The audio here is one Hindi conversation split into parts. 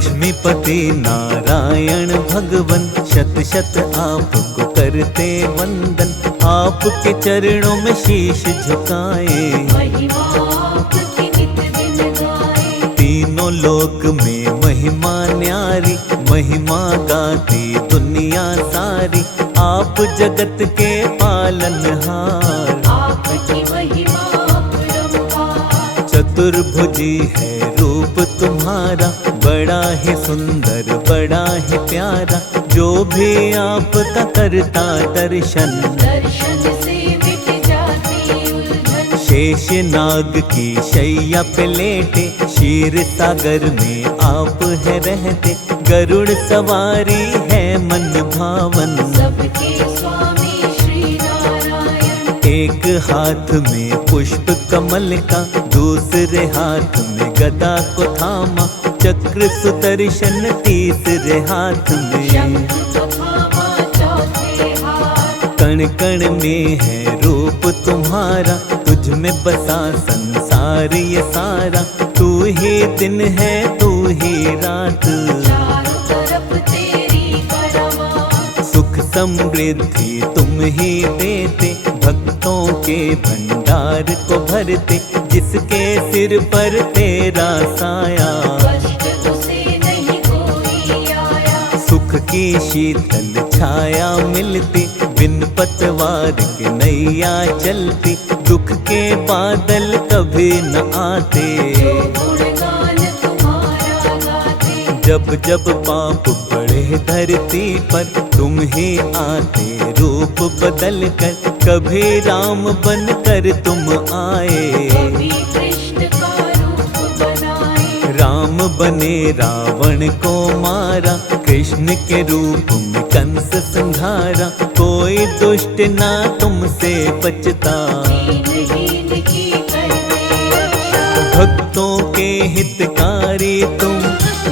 लक्ष्मीपति नारायण भगवन शत शत आपको करते वंदन। आपके चरणों में शीश झुकाए, महिमा आपकी नित दिन गाए। तीनों लोक में महिमा न्यारी, महिमा गाती दुनिया सारी। आप जगत के पालनहार, आपकी महिमा अपरंपार। चतुर्भुजी है रूप तुम्हारा, बड़ा ही सुंदर बड़ा ही प्यारा। जो भी आपका करता दर्शन, दर्शन से मिट जाती उलझन। शेष नाग की शैया पे लेटे, क्षीर सागर में आप है रहते। गरुड़ सवारी है मन भावन, सबके स्वामी श्री नारायण। एक हाथ में पुष्प कमल का, दूसरे हाथ में गदा को थामा। चक्र सुदर्शन तीसरे हाथ में, शंख को थामा चौथे हाथ। कण कण में है रूप तुम्हारा, तुझ में बसा संसार ये सारा। तू ही दिन है तू ही रात, चारों तरफ तेरी परवान। सुख समृद्धि तुम ही देते, भक्तों के भंडार को भरते। जिसके सिर पर तेरा साया, कष्ट उसे नहीं कोई आया। सुख की शीतल छाया मिलती, बिन पतवार के नैया चलती। दुख के बादल कभी न आते, जो गुणगान तुम्हारा गाते। जब जब पाप बढ़े धरती पर, तुम ही आते रूप बदल कर। कभी राम बन कर तुम आए, कभी कृष्ण का रूप बनाए। राम बने रावण को मारा, कृष्ण के रूप में कंस संहारा। कोई दुष्ट ना तुमसे बचता, दीनहीन की करते रक्षा। भक्तों के हितकारी तुम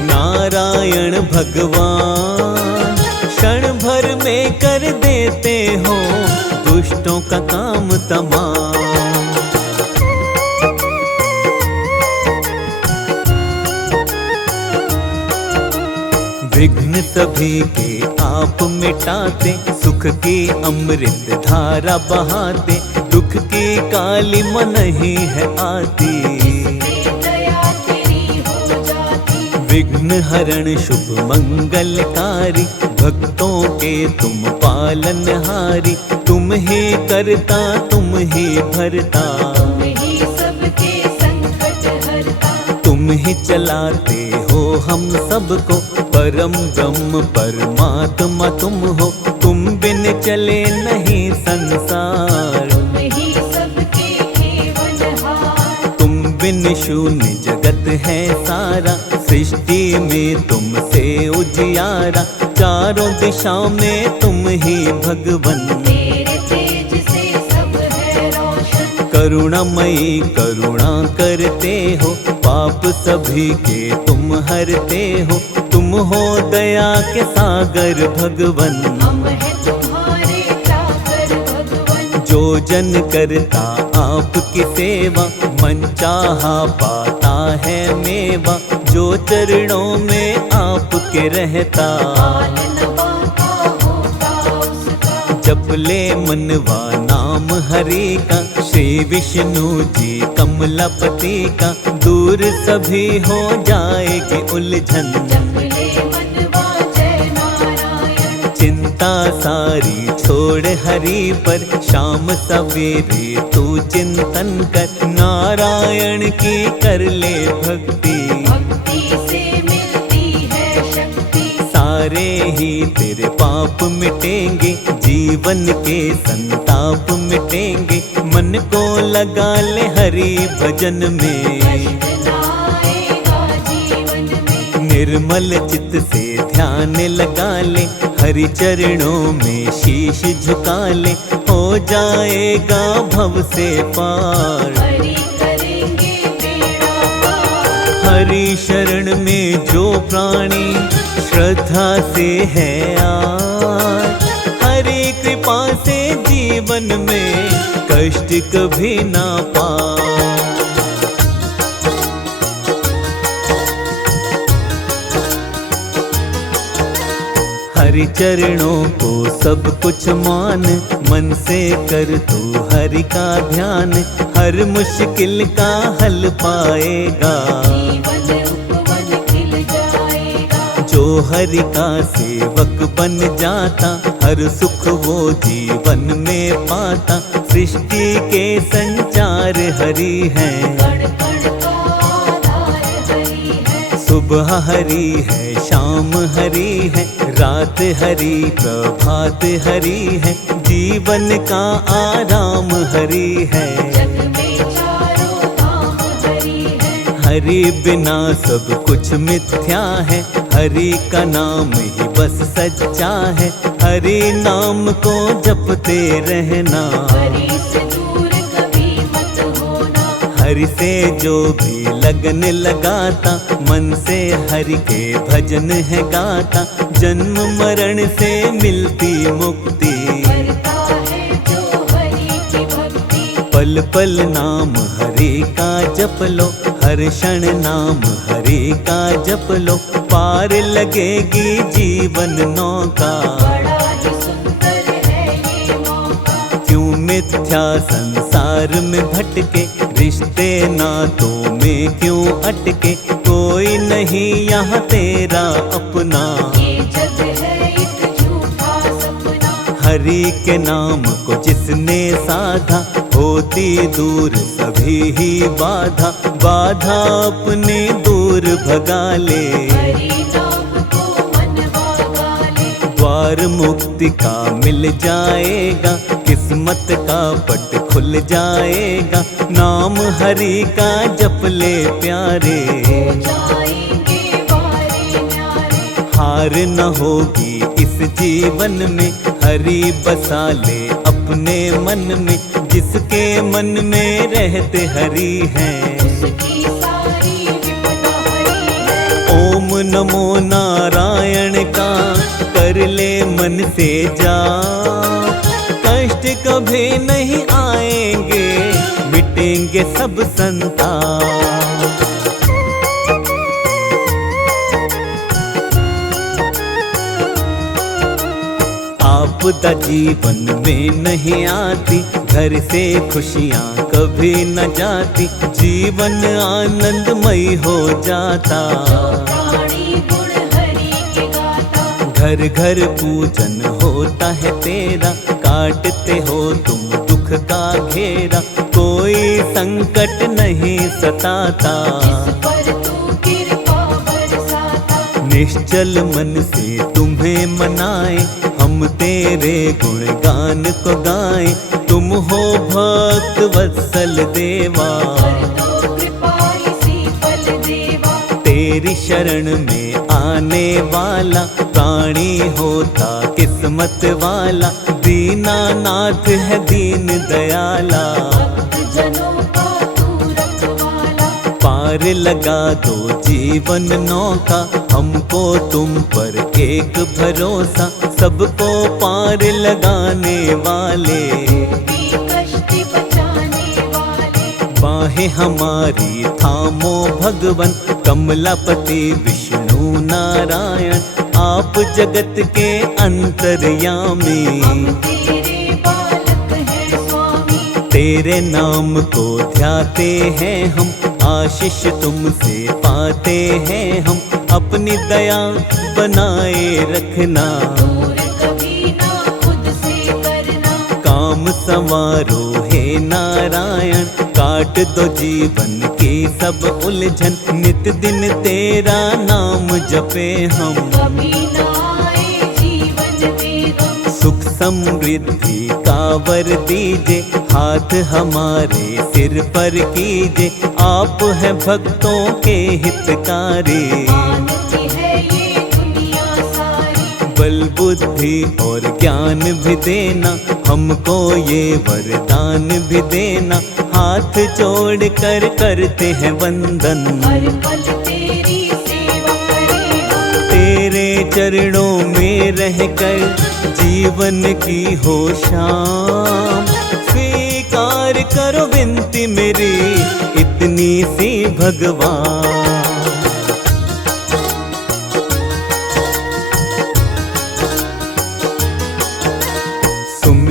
नारायण भगवान। क्षण भर में कर देते हो दुष्टों का काम तमाम। विघ्न सभी के आप मिटाते, सुख की अमृत धारा बहाते। दुख की काली मन ही है आती, दया तेरी हो जाती। विघ्न हरण शुभ मंगलकारी। भक्तों के तुम पालनहारी, तुम ही करता तुम ही भरता। तुम ही सबके संकट हरता। तुम ही चलाते हो हम सबको, परम ब्रह्म परमात्मा तुम हो। तुम बिन चले नहीं संसार, तुम ही सबके जीवनहार। तुम बिन शून्य जगत है सारा। सृष्टि में तुमसे उजियारा, चारों दिशाओं में तुम ही भगवन। तेरे तेज से सब है रोशन। करुणामयी करुणा करते हो, पाप सभी के तुम हरते हो। तुम हो दया के सागर भगवन, हम हैं तुम्हारे चाकर भगवन। जो जन करता आपकी सेवा, मन चाहा पाता है मेवा। जो चरणों में आपके रहता, पालन बाका होता उसका। जप ले मनवा नाम हरि का। श्री विष्णु जी कमलापति का, दूर सभी हो जाएगी उलझन। जप ले मनवा जय नारायण। चिंता सारी छोड़ हरि पर, शाम सवेरे तू चिंतन कर। नारायण की कर ले भक्ति, भक्ति से मिलती है शक्ति। सारे ही तेरे पाप मिटेंगे, जीवन के संताप मिटेंगे। मन को लगा ले हरि भजन में, कष्ट ना आएगा जीवन में। निर्मल चित्त से ध्यान लगा ले, हरि चरणों में शीश झुका ले। हो जाएगा भव से पार, हरि करेंगे बेड़ा पार। हरि शरण में जो प्राणी श्रद्धा से है आज, हरि कृपा से जीवन में कष्ट कभी ना पाए। हरि चरणों को सब कुछ मान, मन से कर तू हरि का ध्यान, हर मुश्किल का हल पाएगा। जीवन उपवन खिल जाएगा। जो हरि का सेवक बन जाता, हर सुख वो जीवन में पाता। सृष्टि के संचार हरि है, कण कण का आधार हरि है। सुबह हरि है, शाम हरि है, रात हरि, प्रभात हरि है। जीवन का आराम हरि है। जग में चारों धाम हरि है। हरि बिना सब कुछ मिथ्या है, हरि का नाम ही बस सच्चा है। हरि नाम को जपते रहना, हरि से दूर कभी मत होना। हरि से जो भी लगन लगाता, मन से हरि के भजन है गाता। जन्म मरण से मिलती मुक्ति, करता है जो हरि की भक्ति। पल पल नाम हरि का जप लो, हर क्षण नाम हरि का जप लो। पार लगेगी जीवन नौका, बड़ा ही सुंदर है ये मौका। क्यों मिथ्या संसार में भटके, रिश्ते नातों में क्यों अटके। कोई नहीं यहाँ तेरा अपना, ये जग है एक झूठा सपना। हरि के नाम को जिसने साधा, होती दूर सभी ही बाधा। बाधा अपने दूर भगा ले, हरि नाम को मन भागा ले। द्वार मुक्ति का मिल जाएगा, किस्मत का पट खुल जाएगा। नाम हरि का जप ले प्यारे, हो जाएंगे बारे न्यारे। हार न होगी इस जीवन में, हरि बसा ले अपने मन में। जिसके मन में रहते हरि हैं, उसकी सारी विपदा हरि है। ओम नमो नारायण का कर ले मन से जाप। कष्ट कभी नहीं आएंगे, मिटेंगे सब संताप। आपदा जीवन में नहीं आती, घर से खुशियाँ कभी न जाती। जीवन आनंदमय हो जाता, प्राणी गुण हरि के गाता। घर घर पूजन होता है तेरा। काटते हो तुम दुख का घेरा, कोई संकट नहीं सताता। जिस पर तू कृपा बरसाता। निश्चल मन से तुम्हें मनाए, हम तेरे गुणगान को गाएं। तुम हो भक्त वत्सल देवा, कर दो कृपा इसी पल देवा। तेरी शरण में आने वाला प्राणी होता किस्मत वाला। दीनानाथ है दीन दयाला, भक्त जनों का तू रखवाला। पार लगा दो जीवन नौका। हमको तुम पर एक भरोसा, सबको पार लगाने वाले। भी कष्ट बचाने वाले। बाहें हमारी थामो भगवन, कमलापति विष्णु नारायण। आप जगत के अंतर्यामी, हम तेरे बालक हैं स्वामी। तेरे नाम को ध्याते हैं हम, आशीष तुमसे पाते हैं हम। अपनी दया बनाए रखना, दूर कभी ना खुद से करना। काम संवारो हे नारायण। काट दो जीवन की सब उलझन, नित दिन तेरा नाम जपे हम। कभी ना आए जीवन में गम। सुख समृद्धि का वर दीजे, हाथ हमारे सिर पर कीजे। आप है भक्तों के हितकारी, मानती है ये दुनिया सारी। बल बुद्धि और ज्ञान भी देना, हमको ये वरदान भी देना। हाथ जोड़ कर करते हैं वंदन, हर पल तेरी सेवा करे हम। तेरे चरणों में रहकर जीवन की हो शाम। स्वीकार करो विनती मेरी इतनी सी भगवान।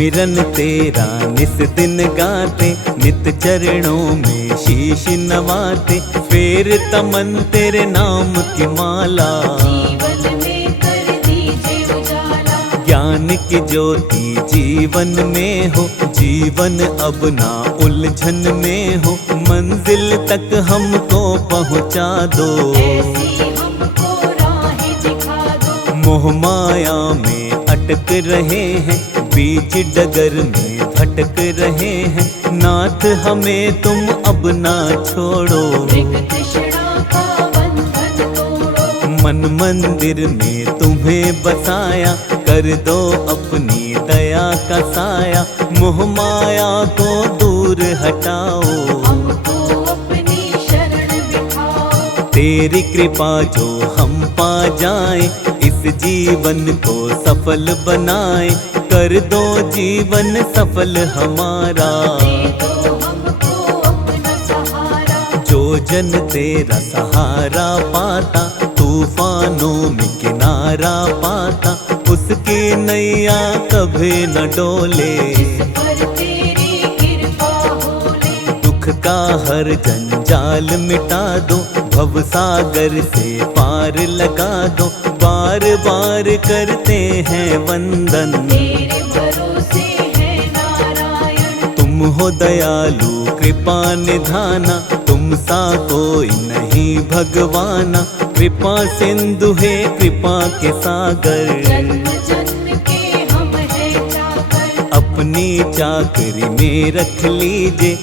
सुमिरन तेरा निस दिन गाते, नित चरणों में शीश नवाते, फेर तमन तेरे नाम की माला। जीवन में कर दीजिए उजाला, ज्ञान की ज्योति जीवन में हो, जीवन अब ना उलझन में हो, मंजिल तक हमको पहुँचा दो। ऐसी हमको राहें दिखा दो। मोह माया में अटक रहे हैं, बीच डगर में भटक रहे हैं, नाथ हमें तुम अब ना छोड़ो। मृग तृष्णा का बंधन तोड़ो, मन मंदिर में तुम्हें बसाया, कर दो अपनी दया का साया, मोह माया को दूर हटाओ। हमको अपनी शरण बिठाओ। तेरी कृपा जो हम पा जाए, इस जीवन को सफल बनाए, कर दो जीवन सफल हमारा। दे दो हमको अपना सहारा, जो जन तेरा सहारा पाता, तूफानों में किनारा पाता, उसकी नैया कभी न डोले। जिस पर तेरी कृपा होले, दुख का हर जंजाल मिटा दो, भव सागर से पार लगा दो, बार बार करते हैं वंदन। तेरे भरोसे है नारायण, तुम हो दयालु कृपा निधाना, तुम सा कोई नहीं भगवाना, कृपा सिंधु है कृपा के सागर। जन्म जन्म के हम हैं चाकर, अपनी चाकरी में रख लीजिए,